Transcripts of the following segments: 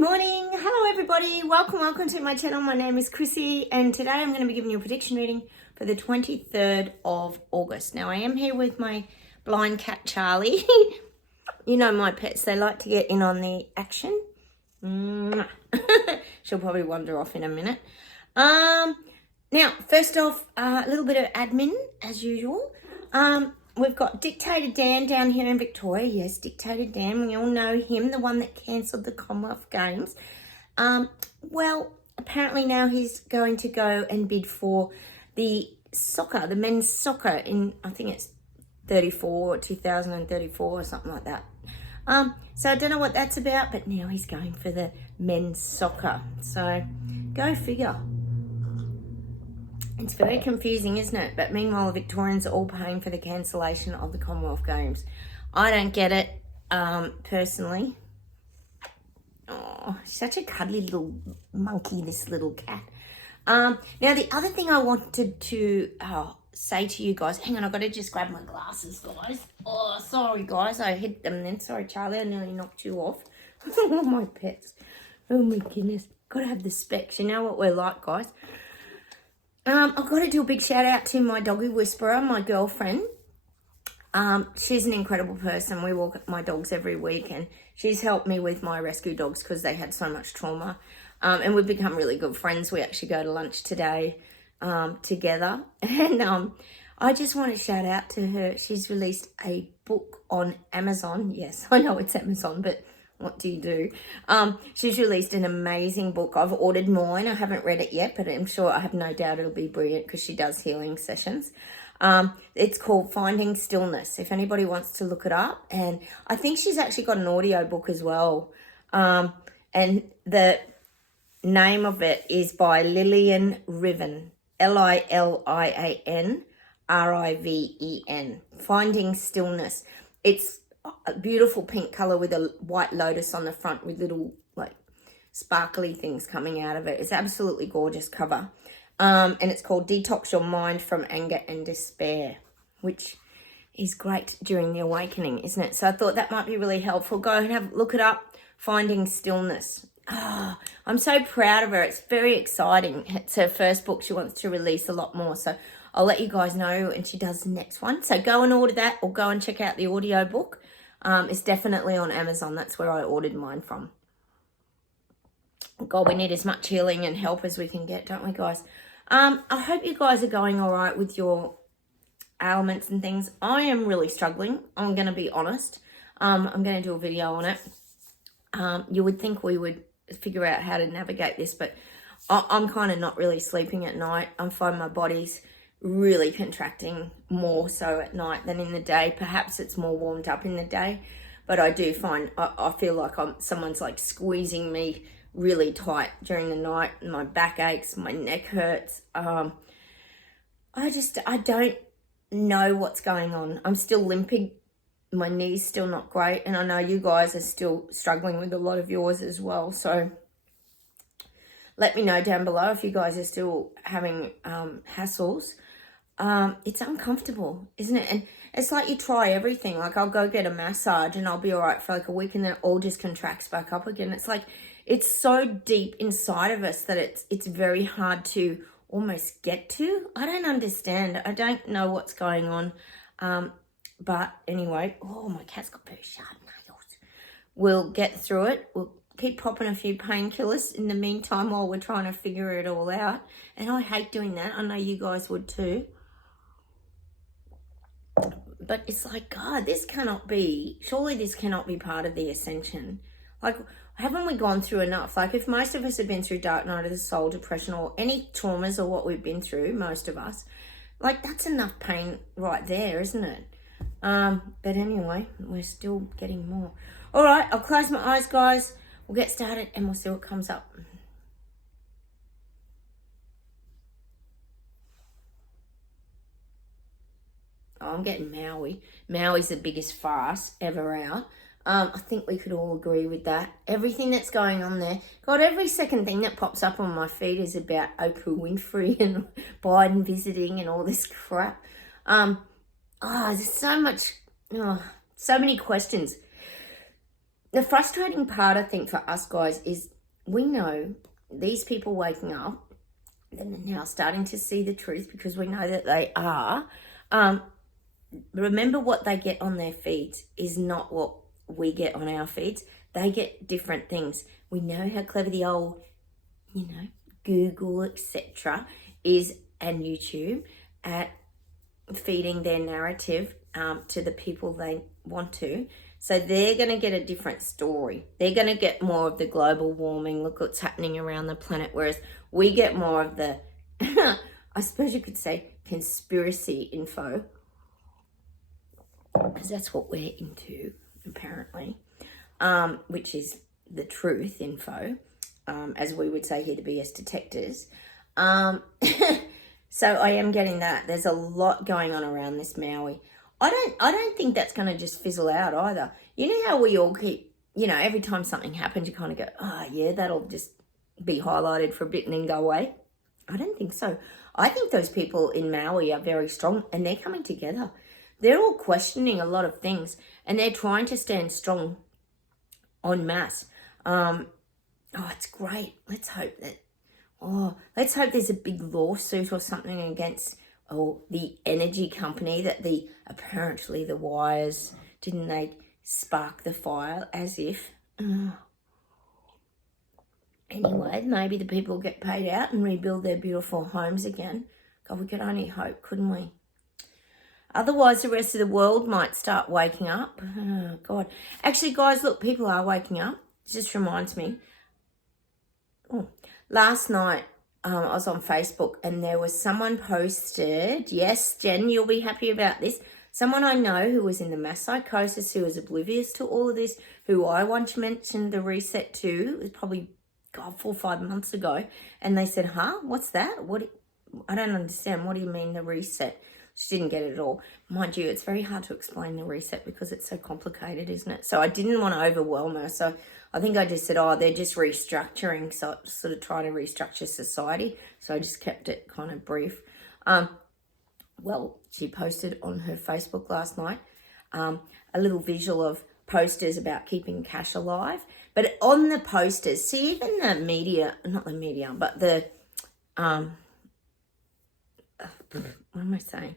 Good morning. Hello, everybody. Welcome to my channel. My name is Chrissy, and today I'm going to be giving you a prediction reading for the 23rd of August. Now, I am here with my blind cat, Charlie. You know my pets, they like to get in on the action. She'll probably wander off in a minute. Now, first off, a little bit of admin, as usual. We've got Dictator Dan down here in Victoria. Yes, Dictator Dan. We all know him, the one that cancelled the Commonwealth Games. Well, apparently now he's going to go and bid for the men's soccer in, I think it's 2034 or something like that. So I don't know what that's about, but now he's going for the men's soccer. So go figure. It's very confusing, isn't it? But meanwhile, the Victorians are all paying for the cancellation of the Commonwealth Games. I don't get it, personally. Oh, such a cuddly little monkey, this little cat. Now, the other thing I wanted to say to you guys, hang on, I've got to just grab my glasses, guys. Oh, sorry, guys, I hit them then. Sorry, Charlie, I nearly knocked you off. Oh, my pets. Oh, my goodness. Got to have the specs. You know what we're like, guys. I've got to do a big shout out to my doggy whisperer, my girlfriend. She's an incredible person. We walk my dogs every week, and she's helped me with my rescue dogs because they had so much trauma. And we've become really good friends. We actually go to lunch today together. And I just want to shout out to her. She's released a book on Amazon. Yes, I know it's Amazon, but what do you do? She's released an amazing book. I've ordered mine. I haven't read it yet, but I'm sure, I have no doubt it'll be brilliant because she does healing sessions. It's called Finding Stillness, if anybody wants to look it up. And I think she's actually got an audio book as well. And the name of it is by Lilian Riven, Lilian Riven. Finding Stillness. It's a beautiful pink color with a white lotus on the front with little like sparkly things coming out of it. It's absolutely gorgeous cover. And it's called Detox Your Mind from Anger and Despair, which is great during the awakening, isn't it? So I thought that might be really helpful. Go and look it up, Finding Stillness. I'm so proud of her. It's very exciting. It's her first book. She wants to release a lot more. So I'll let you guys know when she does the next one. So go and order that, or go and check out the audio book. It's definitely on Amazon. That's where I ordered mine from. God, we need as much healing and help as we can get, don't we, guys? I hope you guys are going all right with your ailments and things. I am really struggling. I'm going to be honest. I'm going to do a video on it. You would think we would figure out how to navigate this, but I'm kind of not really sleeping at night. I find my body's really contracting more so at night than in the day. Perhaps it's more warmed up in the day, but I do find I feel like someone's like squeezing me really tight during the night. My back aches, my neck hurts. I don't know what's going on. I'm still limping. My knee's still not great, and I know you guys are still struggling with a lot of yours as well. So let me know down below if you guys are still having hassles. It's uncomfortable, isn't it? And it's like you try everything. Like I'll go get a massage and I'll be all right for like a week, and then it all just contracts back up again. It's like it's so deep inside of us that it's very hard to almost get to. I don't understand. I don't know what's going on. But anyway, oh, my cat's got very sharp nails. We'll get through it. We'll keep popping a few painkillers in the meantime while we're trying to figure it all out. And I hate doing that. I know you guys would too. But it's like, God, surely this cannot be part of the ascension. Like, haven't we gone through enough? Like, if most of us have been through dark night of the soul, depression, or any traumas or what we've been through, most of us, like, that's enough pain right there, isn't it? But anyway, we're still getting more. All right, I'll close my eyes, guys. We'll get started and we'll see what comes up. Oh, I'm getting Maui. Maui's the biggest farce ever out. I think we could all agree with that. Everything that's going on there. God, every second thing that pops up on my feed is about Oprah Winfrey and Biden visiting and all this crap. There's so much, so many questions. the frustrating part, I think, for us guys is we know these people waking up and they're now starting to see the truth because we know that they are. Remember, what they get on their feeds is not what we get on our feeds. They get different things. We know how clever the old, Google, etc. is, and YouTube at feeding their narrative to the people they want to. So they're going to get a different story. They're going to get more of the global warming, look what's happening around the planet, whereas we get more of the, I suppose you could say, conspiracy info, because that's what we're into, apparently, which is the truth info, as we would say here, the BS detectors. So I am getting that. There's a lot going on around this Maui. I don't think that's going to just fizzle out either. You know how we all keep, every time something happens, you kind of go, oh yeah, that'll just be highlighted for a bit and then go away. I don't think so. I think those people in Maui are very strong and they're coming together. They're all questioning a lot of things and they're trying to stand strong en masse. It's great. Let's hope there's a big lawsuit or something against the energy company that apparently the wires, didn't they spark the fire as if. Anyway, maybe the people get paid out and rebuild their beautiful homes again. God, we could only hope, couldn't we? Otherwise, the rest of the world might start waking up. Oh, God. Actually, guys, look, people are waking up. It just reminds me. Last night, I was on Facebook and there was someone posted, yes, Jen, you'll be happy about this, someone I know who was in the mass psychosis, who was oblivious to all of this, who I once mentioned the reset to, it was probably, 4 or 5 months ago, and they said, what's that? I don't understand, what do you mean the reset? She didn't get it at all. Mind you, it's very hard to explain the reset because it's so complicated, isn't it? So I didn't want to overwhelm her, so I think I just said, they're just restructuring, so sort of trying to restructure society. So I just kept it kind of brief. She posted on her Facebook last night a little visual of posters about keeping cash alive. But on the posters, see, even the media, not the media, but the, what am I saying?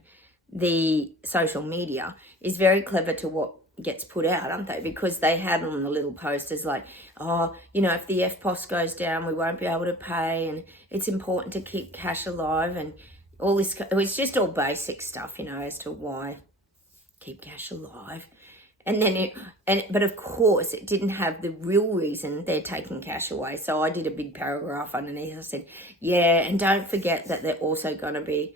The social media is very clever to what gets put out, aren't they? Because they had on the little posters like, if the FPOS goes down, we won't be able to pay, and it's important to keep cash alive, and all this. It's just all basic stuff, as to why keep cash alive. And then but of course it didn't have the real reason they're taking cash away. So I did a big paragraph underneath. I said, yeah, and don't forget that they're also going to be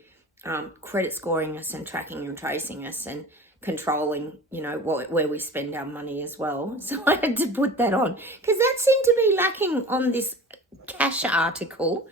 credit scoring us and tracking and tracing us and controlling, where we spend our money as well. So I had to put that on because that seemed to be lacking on this cash article.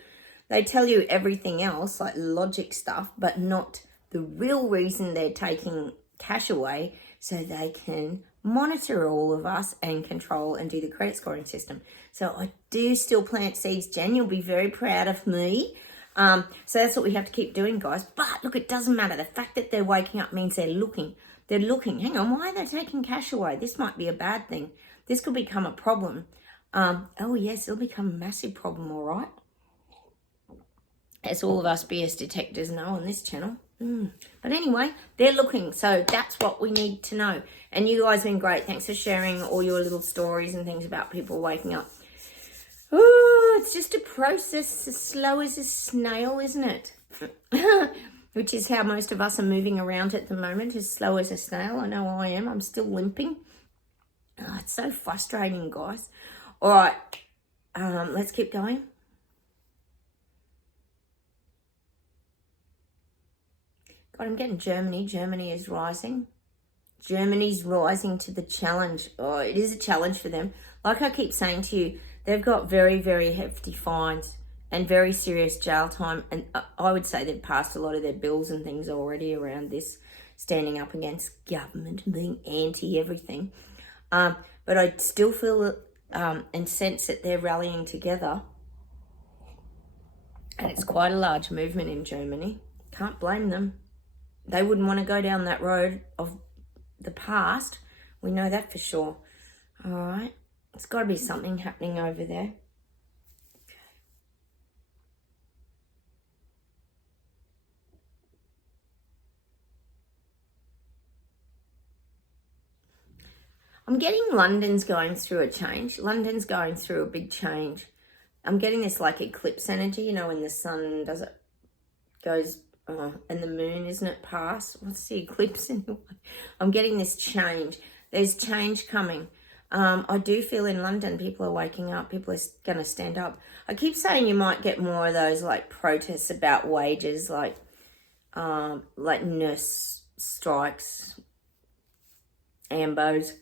They tell you everything else, like logic stuff, but not the real reason they're taking cash away, so they can monitor all of us and control and do the credit scoring system. So I do still plant seeds, Jen. You'll be very proud of me. So that's what we have to keep doing, guys. But look, it doesn't matter. The fact that they're waking up means they're looking. They're looking. Hang on, why are they taking cash away? This might be a bad thing. This could become a problem. Yes, it'll become a massive problem, all right? As all of us BS detectors know on this channel. But anyway, they're looking. So that's what we need to know. And you guys have been great. Thanks for sharing all your little stories and things about people waking up. Oh, it's just a process as slow as a snail, isn't it? Which is how most of us are moving around at the moment, as slow as a snail. I know I am. I'm still limping. Oh, it's so frustrating, guys. All right, let's keep going. God, I'm getting Germany. Germany is rising. Germany's rising to the challenge. Oh, it is a challenge for them. Like I keep saying to you, they've got very, very hefty fines and very serious jail time. And I would say they've passed a lot of their bills and things already around this, standing up against government and being anti-everything. But I still feel and sense that they're rallying together. And it's quite a large movement in Germany. Can't blame them. They wouldn't want to go down that road of the past. We know that for sure. All right. It's got to be something happening over there. I'm getting London's going through a change. London's going through a big change. I'm getting this like eclipse energy, you know, when the sun goes, and the moon, isn't it, past? What's the eclipse anyway? I'm getting this change. There's change coming. I do feel in London people are waking up. People are going to stand up. I keep saying you might get more of those like protests about wages, like nurse strikes, AMBOs,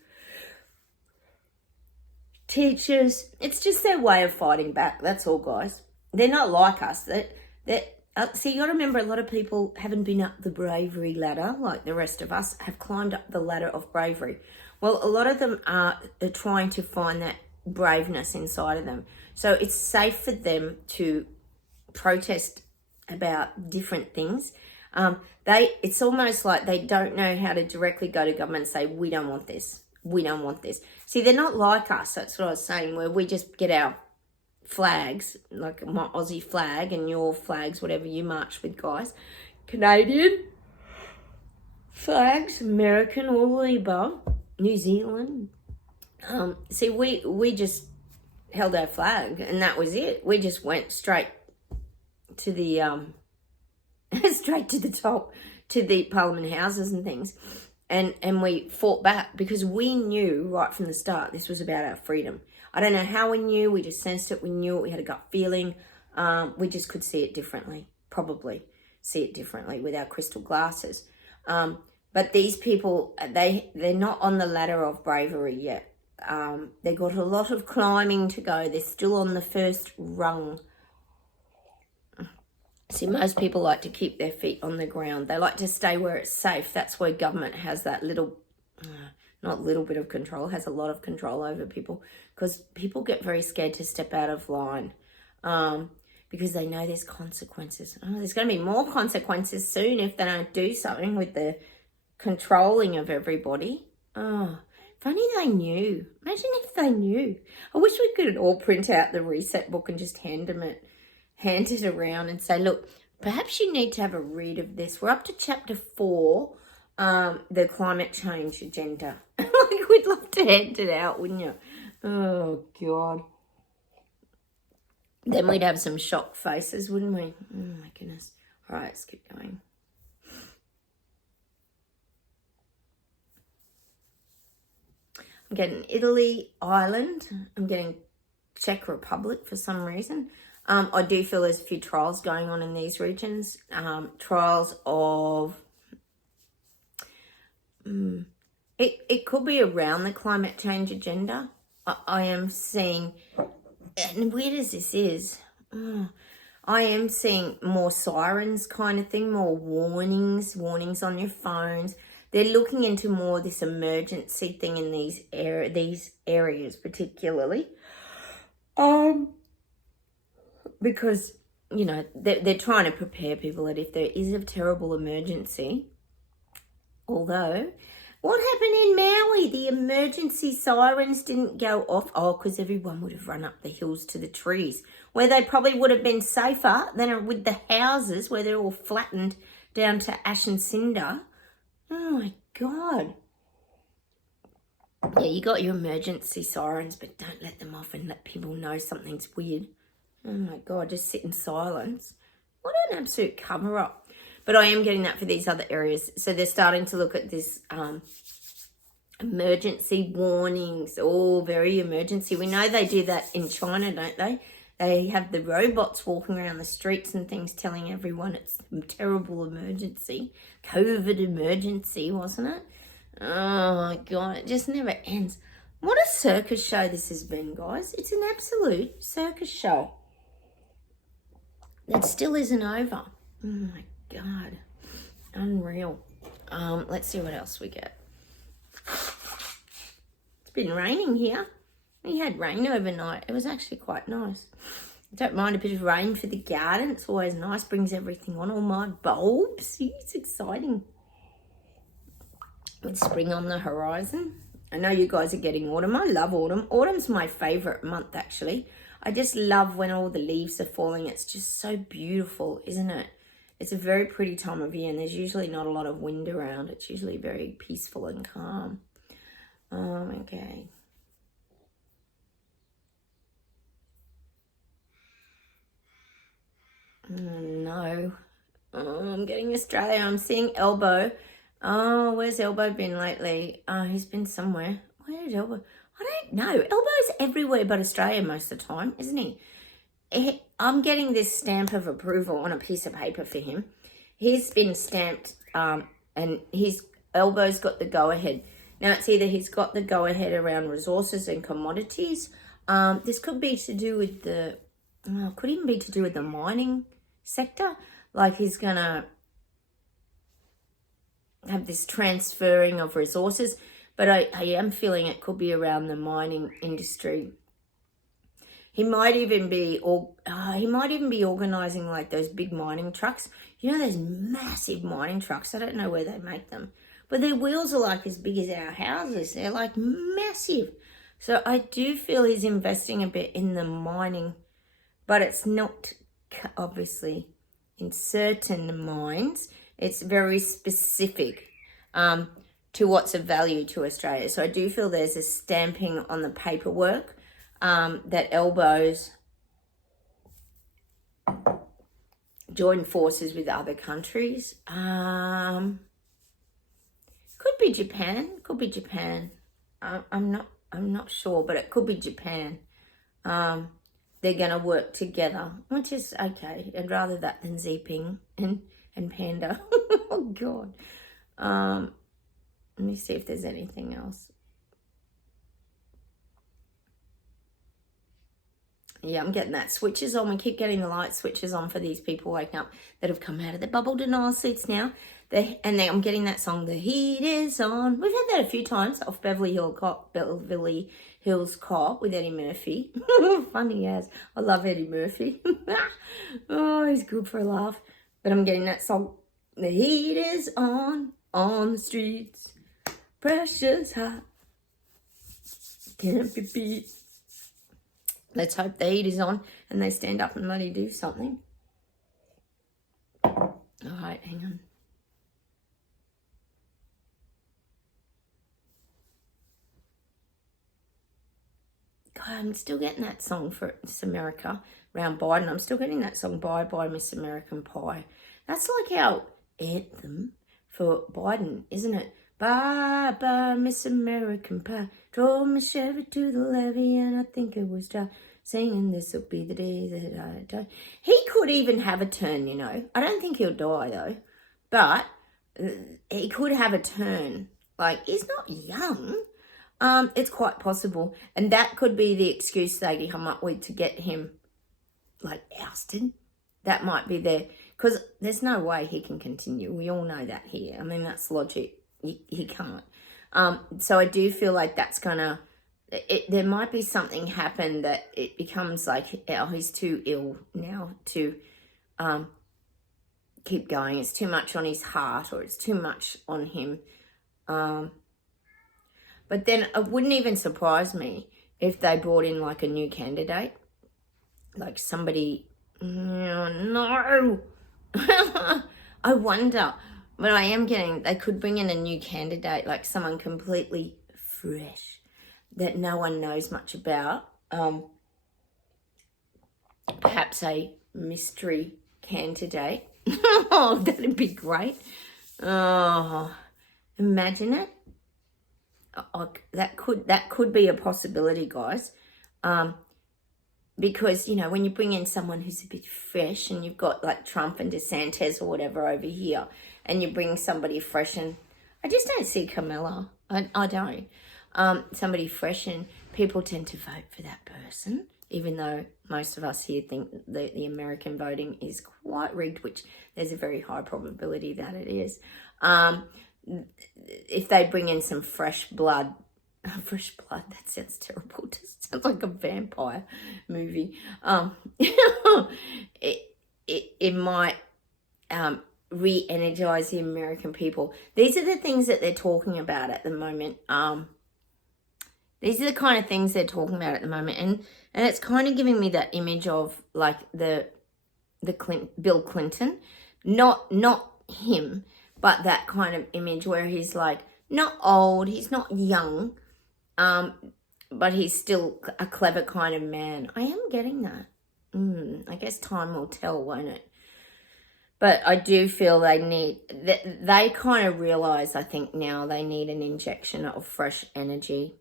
teachers. It's just their way of fighting back. That's all, guys. They're not like us. See, you got to remember, a lot of people haven't been up the bravery ladder like the rest of us have climbed up the ladder of bravery. Well, a lot of them are trying to find that braveness inside of them. So it's safe for them to protest about different things. It's almost like they don't know how to directly go to government and say, we don't want this. We don't want this. See, they're not like us. That's what I was saying, where we just get our flags, like my Aussie flag and your flags, whatever you march with, guys. Canadian flags, American, all the above, New Zealand. See, we just held our flag and that was it. We just went straight to the straight to the top, to the Parliament houses and things. And we fought back because we knew right from the start this was about our freedom. I don't know how we knew. We just sensed it. We knew it. We had a gut feeling. We just could see it differently, probably see it differently with our crystal glasses. But these people, they're not on the ladder of bravery yet. They've got a lot of climbing to go. They're still on the first rung. See, most people like to keep their feet on the ground. They like to stay where it's safe. That's where government has that little, not little bit of control, has a lot of control over people, because people get very scared to step out of line because they know there's consequences. There's going to be more consequences soon if they don't do something with the controlling of everybody. If only they knew. Imagine if they knew. I wish we could all print out the reset book and just hand it around and say, look, perhaps you need to have a read of this. We're up to chapter 4, the climate change agenda. Like, we'd love to hand it out, wouldn't you? Oh, God. Then we'd have some shocked faces, wouldn't we? Oh, my goodness. All right, let's keep going. I'm getting Italy, Ireland. I'm getting Czech Republic for some reason. I do feel there's a few trials going on in these regions. Trials of... It could be around the climate change agenda. I am seeing... And weird as this is... I am seeing more sirens kind of thing, more warnings on your phones. They're looking into more this emergency thing in these areas particularly. Because, you know, they're trying to prepare people that if there is a terrible emergency, although, what happened in Maui? The emergency sirens didn't go off. Oh, because everyone would have run up the hills to the trees, where they probably would have been safer than with the houses where they're all flattened down to ash and cinder. Oh, my God. Yeah, you got your emergency sirens, but don't let them off and let people know something's weird. Oh, my God, just sit in silence. What an absolute cover-up. But I am getting that for these other areas. So they're starting to look at this emergency warnings. Oh, very emergency. We know they do that in China, don't they? They have the robots walking around the streets and things telling everyone it's a terrible emergency. COVID emergency, wasn't it? Oh, my God, it just never ends. What a circus show this has been, guys. It's an absolute circus show. That still isn't over. Oh, my God. Unreal. Let's see what else we get. It's been raining here. We had rain overnight. It was actually quite nice. I don't mind a bit of rain for the garden. It's always nice. Brings everything on. All my bulbs. It's exciting. With spring on the horizon. I know you guys are getting autumn. I love autumn. Autumn's my favorite month, actually. I just love when all the leaves are falling. It's just so beautiful, isn't it? It's a very pretty time of year, and there's usually not a lot of wind around. It's usually very peaceful and calm. Okay. Oh, no. Oh, I'm getting Australia. I'm seeing Elbow. Oh, where's Elbow been lately? Oh, he's been somewhere. Where is Elbow? I don't know. Elbow's everywhere but Australia most of the time, isn't he? I'm getting this stamp of approval on a piece of paper for him. He's been stamped, and his Elbow's got the go-ahead. Now, it's either he's got the go-ahead around resources and commodities. This could be to do with could even be to do with the mining sector. Like he's going to have this transferring of resources. But I am feeling it could be around the mining industry. He might even be organising like those big mining trucks. You know those massive mining trucks? I don't know where they make them. But their wheels are like as big as our houses. They're like massive. So I do feel he's investing a bit in the mining. But it's not obviously in certain mines. It's very specific to what's of value to Australia. So I do feel there's a stamping on the paperwork that Elbows join forces with other countries. Could be Japan. Could be Japan. I'm not sure, but it could be Japan. They're gonna work together, which is okay. I'd rather that than Ziping and Panda. Oh God. Let me see if there's anything else. Yeah, I'm getting that switches on. We keep getting the light switches on for these people waking up that have come out of their bubble denial seats now. I'm getting that song, The Heat Is On. We've had that a few times off Beverly Hills Cop with Eddie Murphy. Funny as. I love Eddie Murphy. Oh, he's good for a laugh. But I'm getting that song, The Heat Is on the streets. Precious hot. Can't be beat. Let's hope the heat is on and they stand up and bloody do something. All right, hang on. God, I'm still getting that song for Miss America around Biden. I'm still getting that song, Bye Bye Miss American Pie. That's like our anthem for Biden, isn't it? Bye bye Miss American Pie. Drove my Chevy to the levee and I think it was dry. Singing this'll be the day that I die. He could even have a turn, you know. I don't think he'll die though. But he could have a turn. Like, he's not young. It's quite possible. And that could be the excuse they come up with to get him, like, ousted. That might be there. Because there's no way he can continue. We all know that here. I mean, that's logic. He can't. So I do feel like that's going to... there might be something happen that it becomes like, oh, he's too ill now to keep going. It's too much on his heart or it's too much on him. But then it wouldn't even surprise me if they brought in like a new candidate. Like somebody, no. I wonder, but I am getting, they could bring in a new candidate, like someone completely fresh that no one knows much about. Perhaps a mystery candidate. Oh, that'd be great. Oh, imagine it. Oh, that could be a possibility, guys. Because, you know, when you bring in someone who's a bit fresh and you've got like Trump and DeSantis or whatever over here and you bring somebody fresh and I just don't see Kamala. I don't. Somebody fresh and people tend to vote for that person, even though most of us here think that the American voting is quite rigged, which there's a very high probability that it is. If they bring in some fresh blood, that sounds terrible. It just sounds like a vampire movie. It might re-energize the American people. These are the things that they're talking about at the moment. These are the kind of things they're talking about at the moment. And it's kind of giving me that image of like the Bill Clinton. Not him, but that kind of image where he's like not old, he's not young, but he's still a clever kind of man. I am getting that. I guess time will tell, won't it? But I do feel they kind of realize, I think now they need an injection of fresh energy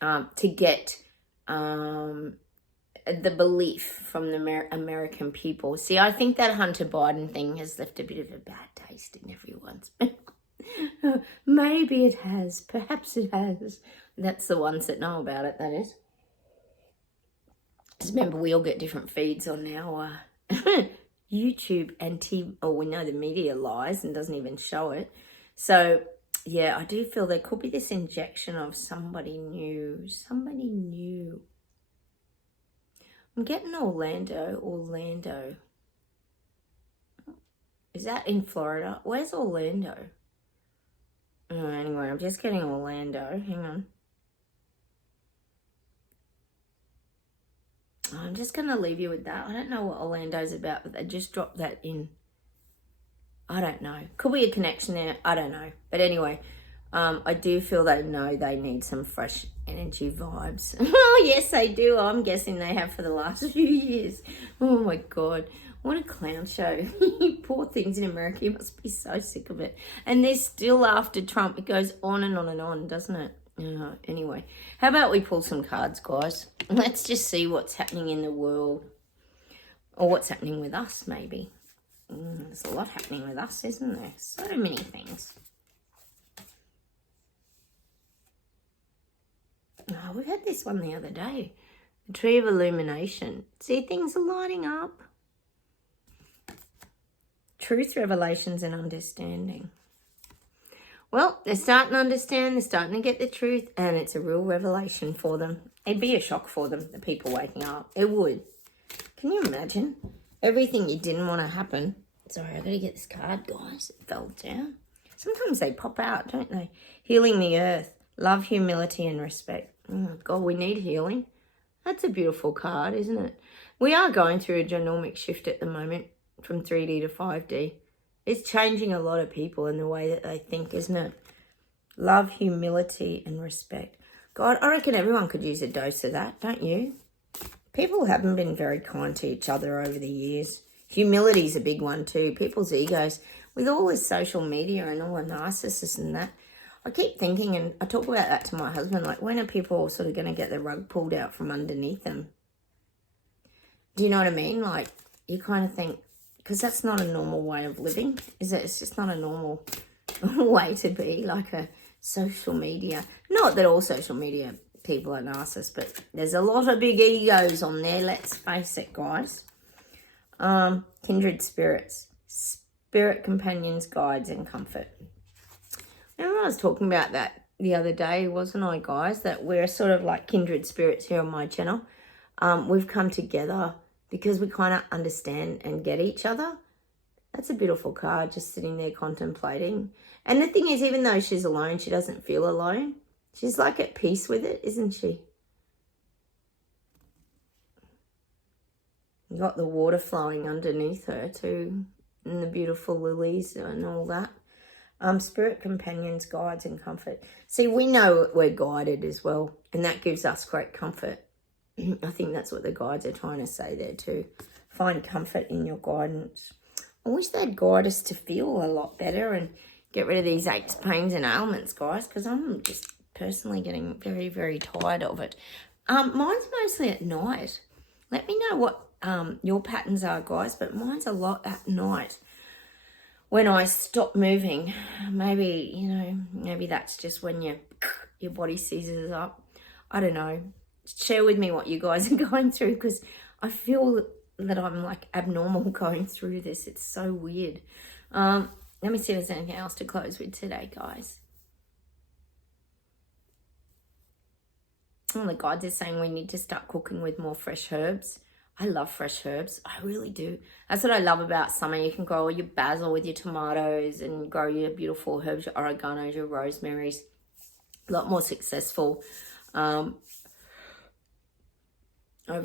to get the belief from the American people. See, I think that Hunter Biden thing has left a bit of a bad taste in everyone's mouth. Maybe it has. Perhaps it has. That's the ones that know about it, that is. Just remember, we all get different feeds on our YouTube and TV. Oh, we know the media lies and doesn't even show it. So, yeah, I do feel there could be this injection of somebody new. Somebody new. I'm getting Orlando. Is that in Florida? Where's Orlando? Oh, anyway, I'm just getting Orlando. Hang on. I'm just going to leave you with that. I don't know what Orlando's about, but they just dropped that in. I don't know. Could be a connection there. I don't know. But anyway, I do feel they know they need some fresh energy vibes. Oh, yes, they do. I'm guessing they have for the last few years. Oh, my God. What a clown show. Poor things in America. You must be so sick of it. And they're still after Trump. It goes on and on and on, doesn't it? Anyway, how about we pull some cards, guys? Let's just see what's happening in the world. Or what's happening with us, maybe. There's a lot happening with us, isn't there? So many things. Oh, we had this one the other day. The Tree of Illumination. See, things are lighting up. Truth, revelations, and understanding. Well, they're starting to understand, they're starting to get the truth, and it's a real revelation for them. It'd be a shock for them, the people waking up. It would. Can you imagine? Everything you didn't want to happen. Sorry, I gotta get this card, guys. It fell down. Sometimes they pop out, don't they? Healing the earth. Love, humility, and respect. Oh, God, we need healing. That's a beautiful card, isn't it? We are going through a genomic shift at the moment from 3D to 5D. It's changing a lot of people in the way that they think, isn't it? Love, humility, and respect. God, I reckon everyone could use a dose of that, don't you? People haven't been very kind to each other over the years. Humility's a big one too. People's egos. With all this social media and all the narcissists and that, I keep thinking, and I talk about that to my husband, like, when are people sort of going to get the rug pulled out from underneath them? Do you know what I mean? Like, you kind of think, because that's not a normal way of living, is it? It's just not a normal way to be, like a social media. Not that all social media people are narcissists, but there's a lot of big egos on there, let's face it, guys. Kindred spirits, spirit companions, guides, and comfort. Remember I was talking about that the other day, wasn't I, guys? That we're sort of like kindred spirits here on my channel. We've come together because we kind of understand and get each other. That's a beautiful card, just sitting there contemplating. And the thing is, even though she's alone, she doesn't feel alone. She's like at peace with it, isn't she? You got the water flowing underneath her too, and the beautiful lilies and all that. Spirit companions, guides, and comfort. See, we know we're guided as well, and that gives us great comfort. I think that's what the guides are trying to say there too. Find comfort in your guidance. I wish they'd guide us to feel a lot better and get rid of these aches, pains, and ailments, guys, because I'm just personally getting very, very tired of it. Mine's mostly at night. Let me know what your patterns are, guys, but mine's a lot at night. When I stop moving, maybe that's just when your body seizes up. I don't know. Share with me what you guys are going through, because I feel that I'm like abnormal going through this. It's so weird. Let me see if there's anything else to close with today, guys. Oh, the guides are saying we need to start cooking with more fresh herbs. I love fresh herbs. I really do. That's what I love about summer. You can grow all your basil with your tomatoes and grow your beautiful herbs, your oreganos, your rosemaries. A lot more successful over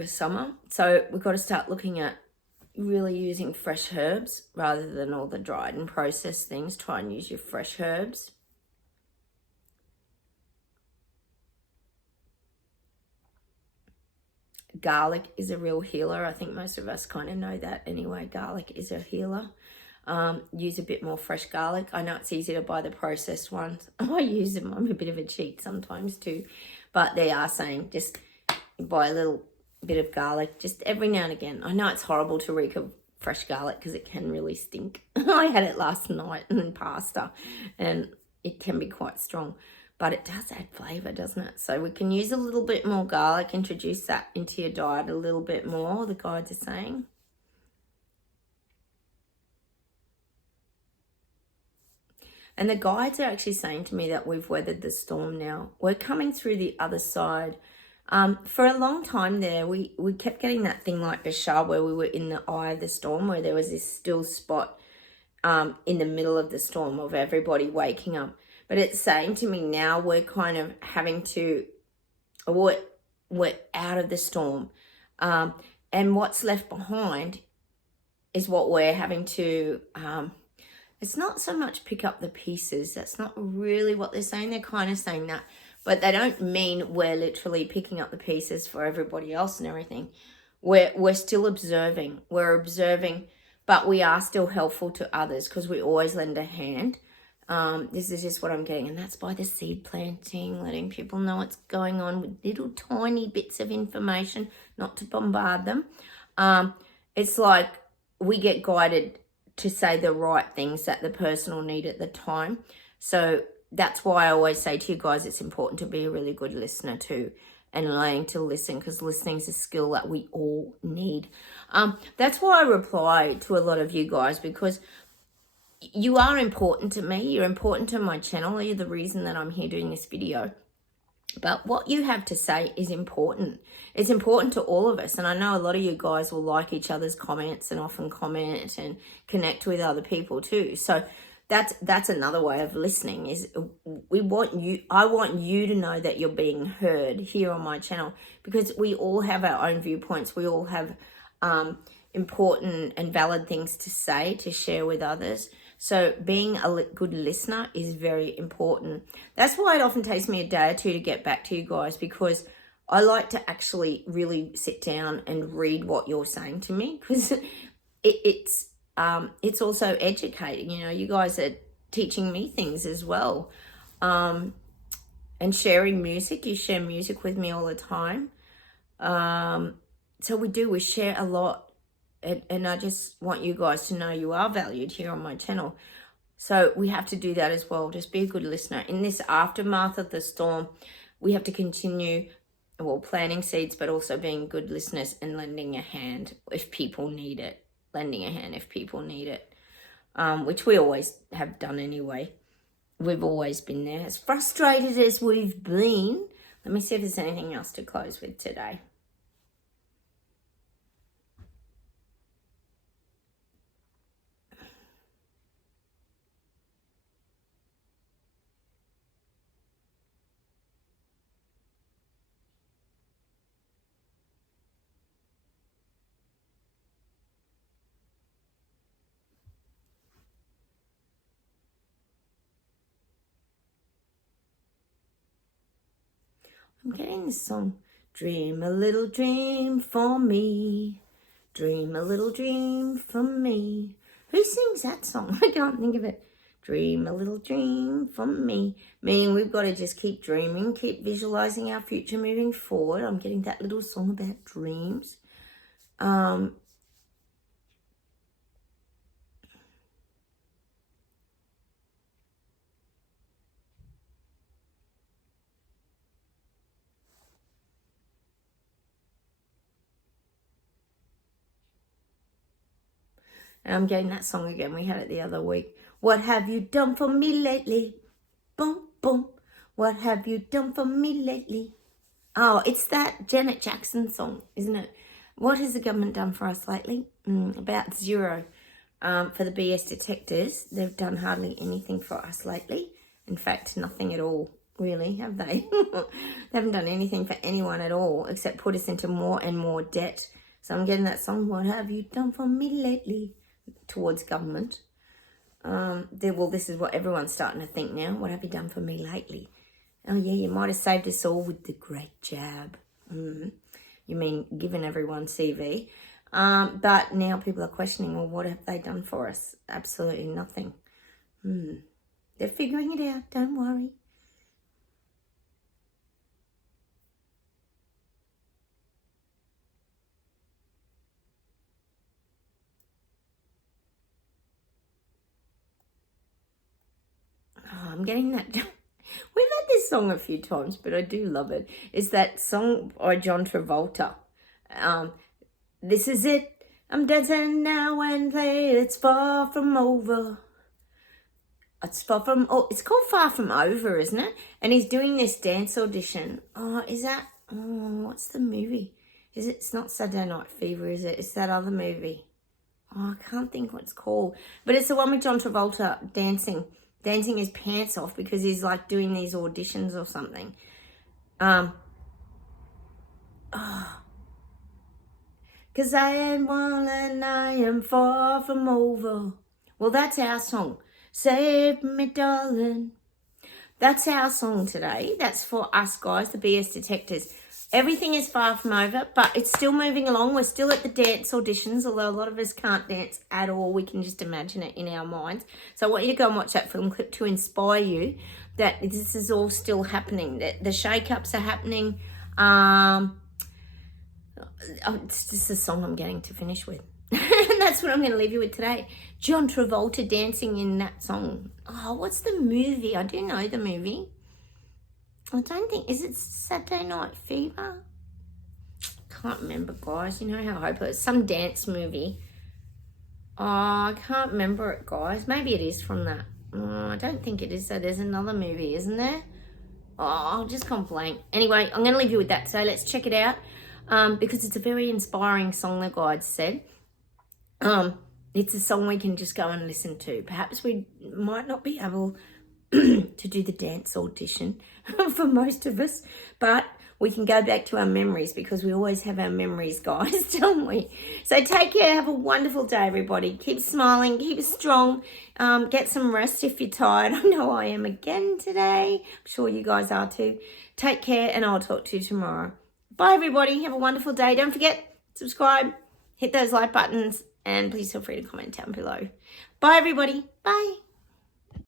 summer. So we've got to start looking at really using fresh herbs rather than all the dried and processed things. Try and use your fresh herbs. Garlic is a real healer. I think most of us kind of know that anyway. Garlic is a healer. Use a bit more fresh garlic. I know it's easy to buy the processed ones. I use them. I'm a bit of a cheat sometimes too. But they are saying just buy a little bit of garlic just every now and again. I know it's horrible to reek of fresh garlic because it can really stink. I had it last night in pasta and it can be quite strong. But it does add flavour, doesn't it? So we can use a little bit more garlic, introduce that into your diet a little bit more, the guides are saying. And the guides are actually saying to me that we've weathered the storm now. We're coming through the other side. For a long time there, we kept getting that thing like Bashar where we were in the eye of the storm, where there was this still spot in the middle of the storm of everybody waking up. But it's saying to me now we're kind of having to, we're out of the storm. And what's left behind is what we're having to, it's not so much pick up the pieces. That's not really what they're saying. They're kind of saying that. But they don't mean we're literally picking up the pieces for everybody else and everything. We're still observing. We're observing, but we are still helpful to others because we always lend a hand. This is just what I'm getting, and that's by the seed planting, letting people know what's going on with little tiny bits of information, not to bombard them. It's like we get guided to say the right things that the person will need at the time. So that's why I always say to you guys, it's important to be a really good listener too, and learning to listen, because listening is a skill that we all need. That's why I reply to a lot of you guys, because you are important to me. You're important to my channel. You're the reason that I'm here doing this video. But what you have to say is important. It's important to all of us. And I know a lot of you guys will like each other's comments and often comment and connect with other people too. So that's another way of listening, is I want you to know that you're being heard here on my channel, because we all have our own viewpoints. We all have important and valid things to say, to share with others. So being a good listener is very important. That's why it often takes me a day or two to get back to you guys, because I like to actually really sit down and read what you're saying to me, because it's also educating. You know, you guys are teaching me things as well. And sharing music. You share music with me all the time. So we share a lot. And I just want you guys to know you are valued here on my channel. So we have to do that as well. Just be a good listener. In this aftermath of the storm, we have to continue, planting seeds, but also being good listeners and lending a hand if people need it. Lending a hand if people need it, which we always have done anyway. We've always been there. As frustrated as we've been. Let me see if there's anything else to close with today. I'm getting this song. Dream a little dream for me. Dream a little dream for me. Who sings that song? I can't think of it. Dream a little dream for me. Meaning we've got to just keep dreaming, keep visualizing our future moving forward. I'm getting that little song about dreams. And I'm getting that song again. We had it the other week. What have you done for me lately? Boom, boom. What have you done for me lately? Oh, it's that Janet Jackson song, isn't it? What has the government done for us lately? About zero. For the BS detectors, they've done hardly anything for us lately. In fact, nothing at all. really, have they? They haven't done anything for anyone at all except put us into more and more debt. So I'm getting that song, what have you done for me lately, towards government. Well, this is what everyone's starting to think now. What have you done for me lately? Oh, yeah, you might have saved us all with the great jab. You mean given everyone CV. But now people are questioning, well, what have they done for us? Absolutely nothing. They're figuring it out. Don't worry. I'm getting that. We've had this song a few times, but I do love it. It's that song by John Travolta. This is it. I'm dancing now and then. It's far from over. It's called Far From Over, isn't it? And he's doing this dance audition. What's the movie? It's not Saturday Night Fever, is it? It's that other movie. I can't think what it's called. But it's the one with John Travolta dancing his pants off because he's like doing these auditions or something. Cause I am one and I am far from over. Well, that's our song. Save me, darling. That's our song today. That's for us guys, the BS detectors. Everything is far from over, but it's still moving along. We're still at the dance auditions, although a lot of us can't dance at all. We can just imagine it in our minds. So I want you to go and watch that film clip to inspire you that this is all still happening. The shake-ups are happening. It's just a song I'm getting to finish with. And that's what I'm going to leave you with today. John Travolta dancing in that song. Oh, what's the movie? I do know the movie. I don't think, is it Saturday Night Fever? Can't remember, guys. You know how hopeless. Some dance movie. Oh, I can't remember it, guys. Maybe it is from that. I don't think it is. So there's another movie, isn't there? Oh, I'll just gone blank. Anyway, I'm going to leave you with that. So let's check it out because it's a very inspiring song, the guide said. It's a song we can just go and listen to. Perhaps we might not be able to do the dance audition for most of us, but we can go back to our memories because we always have our memories, guys, don't we? So take care. Have a wonderful day, everybody. Keep smiling. Keep strong. Get some rest if you're tired. I know I am again today. I'm sure you guys are too. Take care, and I'll talk to you tomorrow. Bye, everybody. Have a wonderful day. Don't forget, subscribe, hit those like buttons, and please feel free to comment down below. Bye, everybody. Bye.